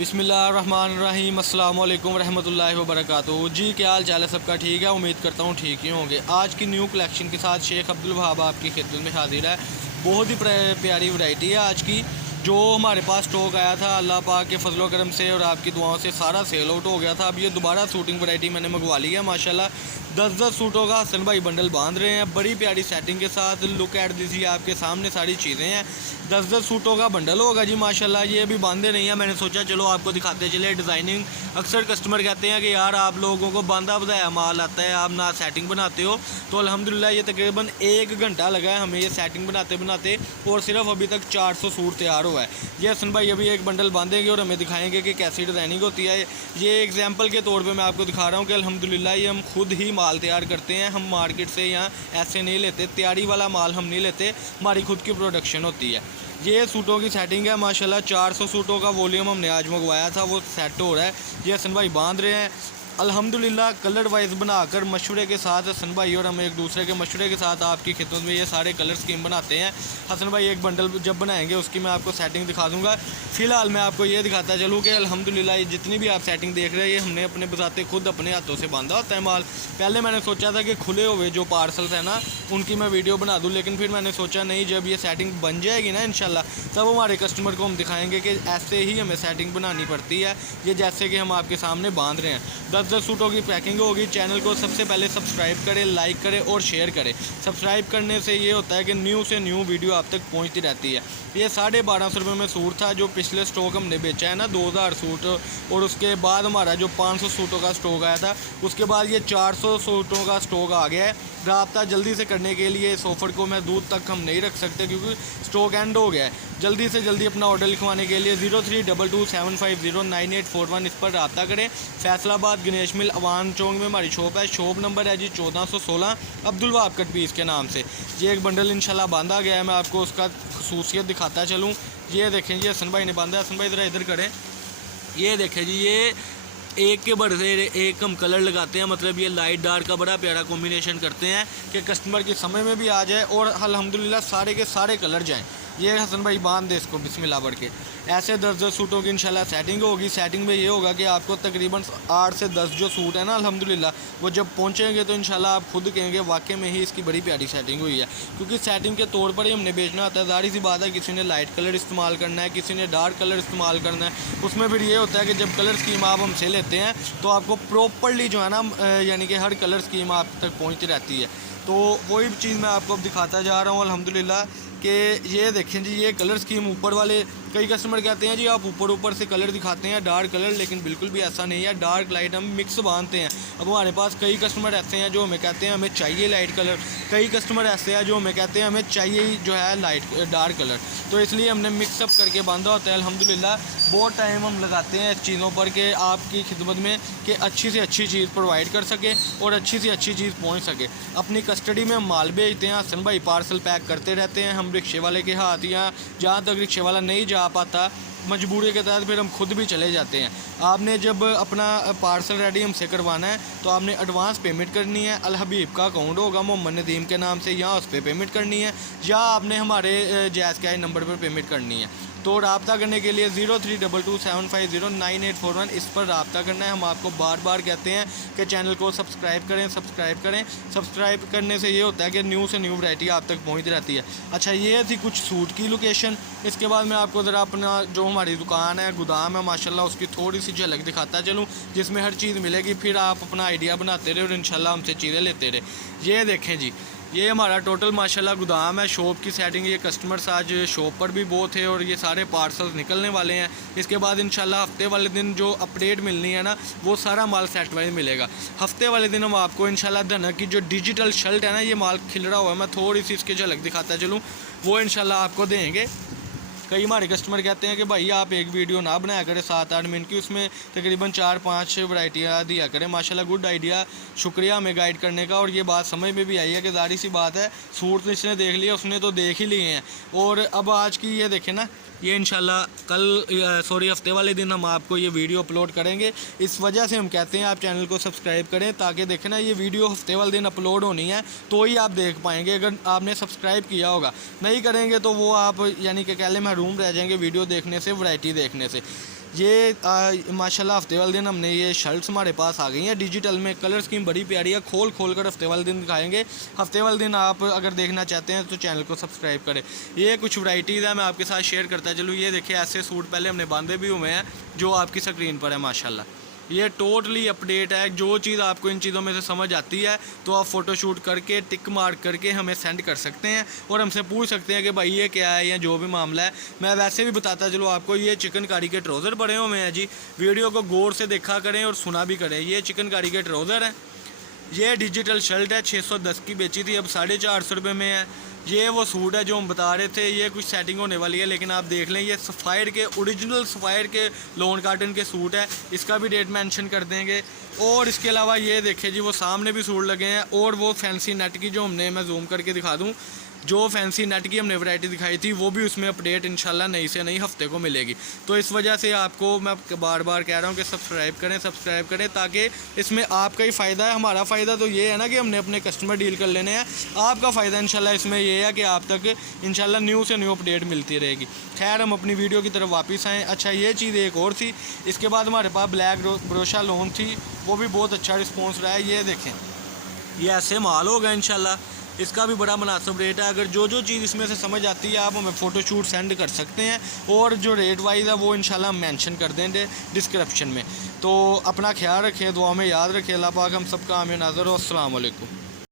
बिस्मिल्लाहिर्रहमानिर्रहीम अस्सलाम वालेकुम रहमतुल्लाहि व बरकातुहू। जी क्या हाल चाल है सबका? ठीक है, उम्मीद करता हूँ ठीक ही होंगे। आज की न्यू कलेक्शन के साथ शेख अब्दुल वहाब आपकी खिदमत में हाजिर है। बहुत ही प्यारी वैरायटी है आज की, जो हमारे पास स्टॉक आया था अल्लाह पाक के फजलो करम से और आपकी दुआओं से सारा सेल आउट हो गया था। अब ये दोबारा शूटिंग वैरायटी मैंने मंगवा ली है। माशाल्लाह 10-10 सूटों का हसन भाई बंडल बांध रहे हैं बड़ी प्यारी सेटिंग के साथ। लुक एट दीजिए, आपके सामने सारी चीज़ें हैं। 10-10 सूटों का बंडल होगा जी माशाल्लाह। ये अभी बांधे नहीं है, मैंने सोचा चलो आपको दिखाते चले डिज़ाइनिंग। अक्सर कस्टमर कहते हैं कि यार आप लोगों को बांधा बधाया माल आता है, आप ना सेटिंग बनाते हो। तो अल्हम्दुलिल्लाह ये तकरीबन 1 घंटा लगा है हमें ये सेटिंग बनाते बनाते, और सिर्फ अभी तक 400 सूट तैयार हुआ है। ये हसन भाई अभी एक बंडल बांधेंगे और हमें दिखाएंगे कि कैसी डिज़ाइनिंग होती है। ये एग्जाम्पल के तौर पर मैं आपको दिखा रहा हूँ कि अल्हम्दुलिल्लाह ये हम खुद ही माल तैयार करते हैं। हम मार्केट से यहाँ ऐसे नहीं लेते, तैयारी वाला माल हम नहीं लेते, हमारी खुद की प्रोडक्शन होती है। ये सूटों की सेटिंग है माशाल्लाह। 400 सूटों का वॉल्यूम हमने आज मंगवाया था, वो सेट हो रहा है। ये हसन भाई बांध रहे हैं अल्हम्दुलिल्लाह। कलर वाइज बनाकर मशवरे के साथ हसन भाई और हम एक दूसरे के मशवरे के साथ आपकी खिदमत में ये सारे कलर स्कीम बनाते हैं। हसन भाई एक बंडल जब बनाएंगे उसकी मैं आपको सेटिंग दिखा दूंगा। फ़िलहाल मैं आपको ये दिखाता चलूँ कि अल्हम्दुलिल्लाह ये जितनी भी आप सेटिंग देख रहे हैं ये हमने अपने बजाते खुद अपने हाथों से बांधा होता है माल। पहले मैंने सोचा था कि खुले हुए जो पार्सल्स हैं ना उनकी मैं वीडियो बना दूँ, लेकिन फिर मैंने सोचा नहीं, जब ये सेटिंग बन जाएगी ना इंशाल्लाह तब हमारे कस्टमर को हम दिखाएंगे कि ऐसे ही हमें सेटिंग बनानी पड़ती है। ये जैसे कि हम आपके सामने बांध रहे हैं। 10-10 सूटों की पैकिंग होगी। चैनल को सबसे पहले सब्सक्राइब करें, लाइक करें और शेयर करें। सब्सक्राइब करने से ये होता है कि न्यू से न्यू वीडियो आप तक पहुंचती रहती है। ये 1250 रुपये में सूट था जो पिछले स्टॉक हमने बेचा है ना 2000 सूट, और उसके बाद हमारा जो 500 सूटों का स्टॉक आया था, उसके बाद ये 400 सूटों का स्टॉक आ गया है। राब्ता जल्दी से करने के लिए इस ऑफ़र को मैं दूर तक हम नहीं रख सकते क्योंकि स्टॉक एंड हो गया है। जल्दी से जल्दी अपना ऑर्डर लिखवाने के लिए 0322750981 इस पर रब्ता करें। फैसलाबाद गणेश मिल अवान चौक में हमारी शॉप है। शॉप नंबर है जी 1416 अब्दुल वहाब कट पीस के नाम से। ये एक बंडल इंशाल्लाह बांधा गया है, मैं आपको उसका खसूसियत दिखाता चलूँ। ये देखें जी हसन भाई ने बांधा। हसन भाई ज़रा इधर करें। ये देखें जी, ये एक के बढ़ से एक हम कलर लगाते हैं, मतलब ये लाइट डार्क का बड़ा प्यारा कॉम्बिनेशन करते हैं कि कस्टमर की समझ में भी आ जाए और अल्हम्दुलिल्लाह सारे के सारे कलर जाएं। ये हसन भाई बांध दे इसको बिस्मिल्लाह बढ़ के। ऐसे 10-10 सूटों की इंशाल्लाह सेटिंग होगी। सेटिंग में ये होगा कि आपको तकरीबन 8 से 10 जो सूट है ना अल्हम्दुलिल्लाह वो जब पहुँचेंगे तो इंशाल्लाह आप खुद कहेंगे वाकई में ही इसकी बड़ी प्यारी सेटिंग हुई है, क्योंकि सेटिंग के तौर पर ही हमने बेचना होता है। ज़ाहिर सी बात है किसी ने लाइट कलर इस्तेमाल करना है, किसी ने डार्क कलर इस्तेमाल करना है। उसमें फिर ये होता है कि जब कलर स्कीम आप हमसे लेते हैं तो आपको प्रॉपरली जो है ना यानी कि हर कलर स्कीम आप तक पहुँचती रहती है। तो वही चीज़ मैं आपको अब दिखाता जा रहा हूँ अल्हम्दुलिल्लाह कि ये देखें जी, ये कलर स्कीम ऊपर वाले। कई कस्टमर कहते हैं जी आप ऊपर से कलर दिखाते हैं डार्क कलर, लेकिन बिल्कुल भी ऐसा नहीं है। डार्क लाइट हम मिक्स बांधते हैं। अब हमारे पास कई कस्टमर ऐसे हैं जो हमें कहते हैं हमें चाहिए लाइट कलर, कई कस्टमर ऐसे हैं जो हमें कहते हैं हमें चाहिए ही जो है डार्क कलर। तो इसलिए हमने मिक्सअप करके बांधा होता है। अल्हम्दुलिल्लाह बहुत टाइम हम लगाते हैं इस चीज़ों पर कि आपकी खिदमत में कि अच्छी से अच्छी चीज़ प्रोवाइड कर सके और अच्छी से अच्छी चीज़ पहुँच सके। अपनी कस्टडी में हम माल भेजते हैं, हसन भाई पार्सल पैक करते रहते हैं। हम रिक्शे वाले के हाथ या जहाँ तक रिक्शे वाला नहीं जा पाता मजबूरी के तहत फिर हम खुद भी चले जाते हैं। आपने जब अपना पार्सल रेडी हमसे करवाना है तो आपने एडवांस पेमेंट करनी है। अल हबीब का अकाउंट होगा मोहम्मद नदीम के नाम से, या उस पर पेमेंट करनी है या आपने हमारे जैज़ कैश नंबर पर पेमेंट करनी है। तो रब्ता करने के लिए 0322750981 इस पर रब्ता करना है। हम आपको बार बार कहते हैं कि चैनल को सब्सक्राइब करें। सब्सक्राइब करने से ये होता है कि न्यू से न्यू वैरायटी आप तक पहुंचती रहती है। अच्छा, ये थी कुछ सूट की लोकेशन। इसके बाद मैं आपको ज़रा अपना जो हमारी दुकान है, गोदाम है माशाल्लाह, उसकी थोड़ी सी झलक दिखाता चलूँ जिसमें हर चीज़ मिलेगी। फिर आप अपना आइडिया बनाते रहे और इंशाल्लाह हमसे चीज़ें लेते रहे। ये देखें जी, ये हमारा टोटल माशाल्लाह गोदाम है। शॉप की सेटिंग, ये कस्टमर्स आज शॉप पर भी बहुत है और ये सारे पार्सल्स निकलने वाले हैं। इसके बाद इंशाल्लाह हफ्ते वाले दिन जो अपडेट मिलनी है ना वो सारा माल सेट वाइज मिलेगा। हफ्ते वाले दिन हम आपको इंशाल्लाह धनक की जो डिजिटल शर्ट है ना, ये माल खिल रहा हुआ है, मैं थोड़ी सी इसकी झलक दिखाता चलूँ, वो इंशाल्लाह आपको देंगे। कई हमारे कस्टमर कहते हैं कि भाई आप एक वीडियो ना बनाया करें 7-8 मिनट की, उसमें तकरीबन 4-5 वैरायटियाँ दिया करें। माशाल्लाह गुड आइडिया, शुक्रिया हमें गाइड करने का। और ये बात समझ में भी आई है कि ज़ाहिर सी बात है सूट जिसने देख लिया उसने तो देख ही लिए हैं। और अब आज की ये देखें ना, ये इंशाल्लाह हफ्ते वाले दिन हम आपको ये वीडियो अपलोड करेंगे। इस वजह से हम कहते हैं आप चैनल को सब्सक्राइब करें ताकि देखें ना ये वीडियो हफ्ते वाले दिन अपलोड होनी है तो ही आप देख पाएंगे। अगर आपने सब्सक्राइब किया होगा, नहीं करेंगे तो वो आप यानी कि कहले महरूम रह जाएंगे वीडियो देखने से, वैरायटी देखने से। ये माशाल्लाह हफ्ते वाले दिन हमने ये शर्ट्स हमारे पास आ गई हैं डिजिटल में। कलर स्कीम बड़ी प्यारी है, खोल कर हफ्ते वाले दिन दिखाएंगे। हफ्ते वाले दिन आप अगर देखना चाहते हैं तो चैनल को सब्सक्राइब करें। ये कुछ वैराइटीज़ है, मैं आपके साथ शेयर करता चलूँ। ये देखिए ऐसे सूट पहले हमने बांधे भी हुए हैं जो आपकी स्क्रीन पर है माशाल्लाह। ये टोटली अपडेट है। जो चीज़ आपको इन चीज़ों में से समझ आती है तो आप फ़ोटोशूट करके टिक मार्क करके हमें सेंड कर सकते हैं और हमसे पूछ सकते हैं कि भाई ये क्या है या जो भी मामला है। मैं वैसे भी बताता चलो आपको, ये चिकनकारी के ट्राउज़र पड़े हुए हैं जी। वीडियो को गौर से देखा करें और सुना भी करें। ये चिकनकारी के ट्राउज़र हैं। ये डिजिटल शर्ट है, 610 की बेची थी, अब 450 रुपये में है। ये वो सूट है जो हम बता रहे थे। ये कुछ सेटिंग होने वाली है लेकिन आप देख लें, ये सफ़ायर के ओरिजिनल सफ़ायर के लॉन कार्टन के सूट है। इसका भी डेट मेंशन कर देंगे। और इसके अलावा ये देखें जी, वो सामने भी सूट लगे हैं। और वो फैंसी नेट की जो हमने, मैं जूम करके दिखा दूँ, जो फैंसी नेट की हमने वैरायटी दिखाई थी वो भी उसमें अपडेट इंशाल्लाह नई से नई हफ्ते को मिलेगी। तो इस वजह से आपको मैं बार बार कह रहा हूँ कि सब्सक्राइब करें ताकि इसमें आपका ही फ़ायदा है। हमारा फ़ायदा तो ये है ना कि हमने अपने कस्टमर डील कर लेने हैं। आपका फ़ायदा इंशाल्लाह इसमें ये है कि आप तक इंशाल्लाह न्यू से न्यू अपडेट मिलती रहेगी। खैर, हम अपनी वीडियो की तरफ वापस आएँ। अच्छा, ये चीज़ एक और थी। इसके बाद हमारे पास ब्लैक ब्रोशा लोन थी, वो भी बहुत अच्छा रिस्पॉन्स रहा है। ये देखें, ये ऐसे माल होगा इंशाल्लाह। इसका भी बड़ा मुनासिब रेट है। अगर जो चीज़ इसमें से समझ आती है आप हमें फ़ोटोशूट सेंड कर सकते हैं और जो रेट वाइज है वो इंशाल्लाह मेंशन कर देंगे डिस्क्रिप्शन में। तो अपना ख्याल रखें, दुआ में याद रखें। अल्लाह पाक हम सबका आमीन नाज़र हो। अस्सलाम वालेकुम।